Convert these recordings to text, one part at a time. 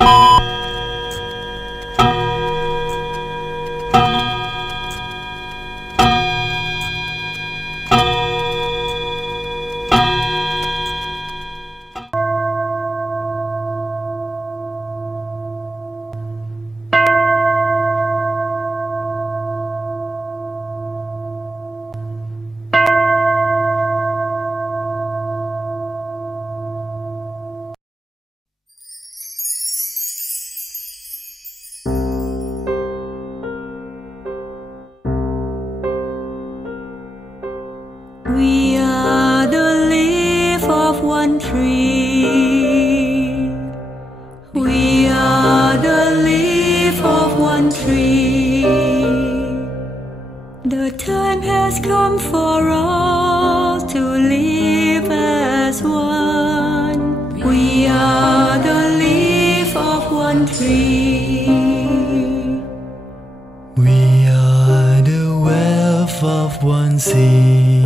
you We are the leaf of one tree. We are the leaf of one tree. The time has come for us to live as one. We are the leaf of one tree. We are the wealth of one sea.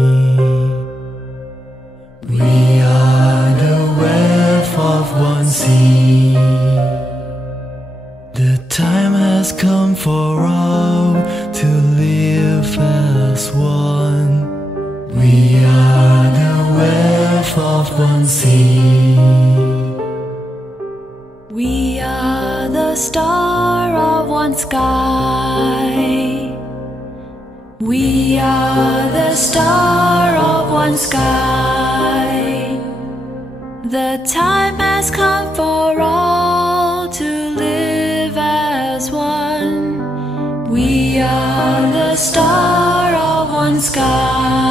Sea. The time has come for all to live as one. We are the wealth of one sea. We are the star of one sky. We are the star of one sky. The time has come for all to live as one. We are the star of one sky.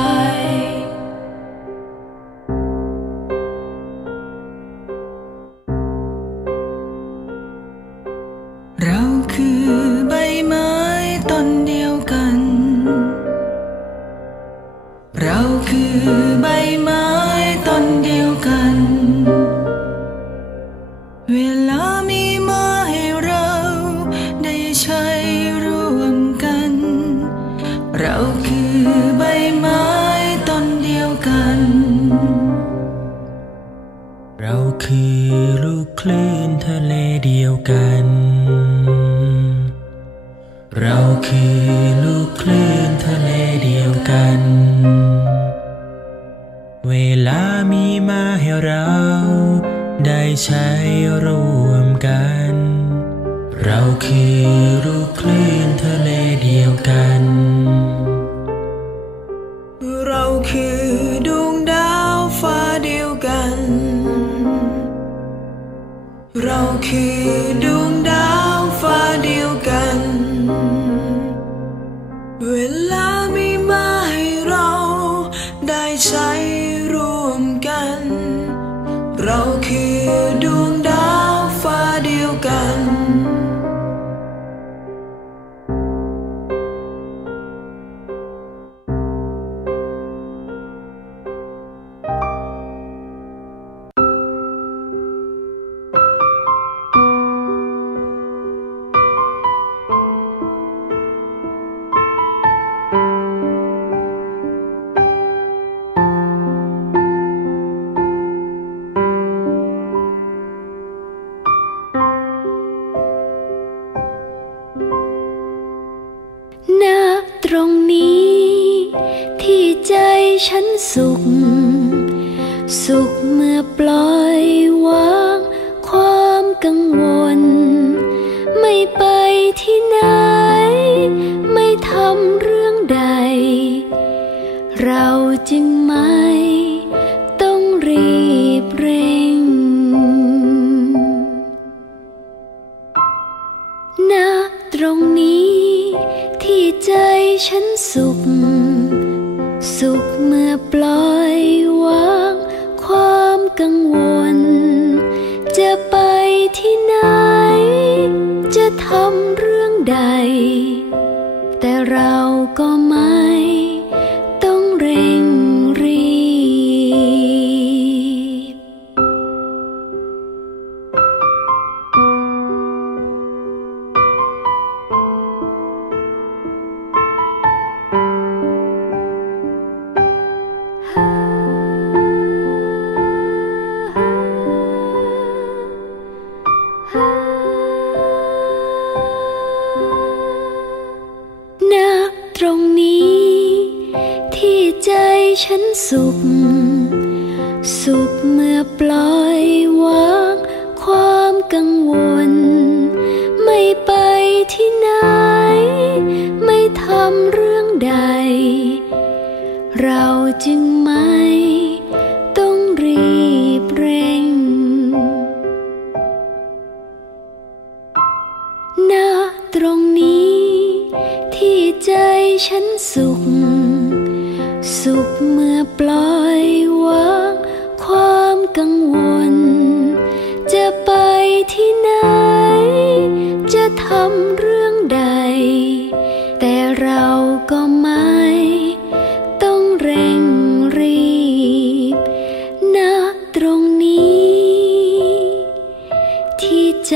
คือลูกคลื่นทะเลเดียวกัน เราคือลูกคลื่นทะเลเดียวกัน เวลามีมาให้เรา ได้ใช้ร่วมกัน เราคือลูกคลื่นทะเลเดียวกัน เราคือ เว รงนี้ ที่ใจฉันสุข สุขเมื่อปล่อยวางความกังวล ไม่ไปที่ไหน ไม่ทำเรื่องใด เราจึงไม่ต้องรีบเร่ง ฉันสุข สุขเมื่อปล่อยวางความกังวล จะไปที่ไหน จะทำเรื่องใด แต่เราก็ไม่ ฉันสุข สุขเมื่อปล่อยวางความกังวล ไม่ไปที่ไหน ไม่ทำเรื่องใด เราจึงไม่ต้องรีบเร่งณตรงนี้ที่ใจฉันสุข สุขเมื่อปล่อยวางความกังวล จะไปที่ไหน จะทำเรื่องใด แต่เราก็ไม่ต้องเร่งรีบณตรงนี้ ที่ใจ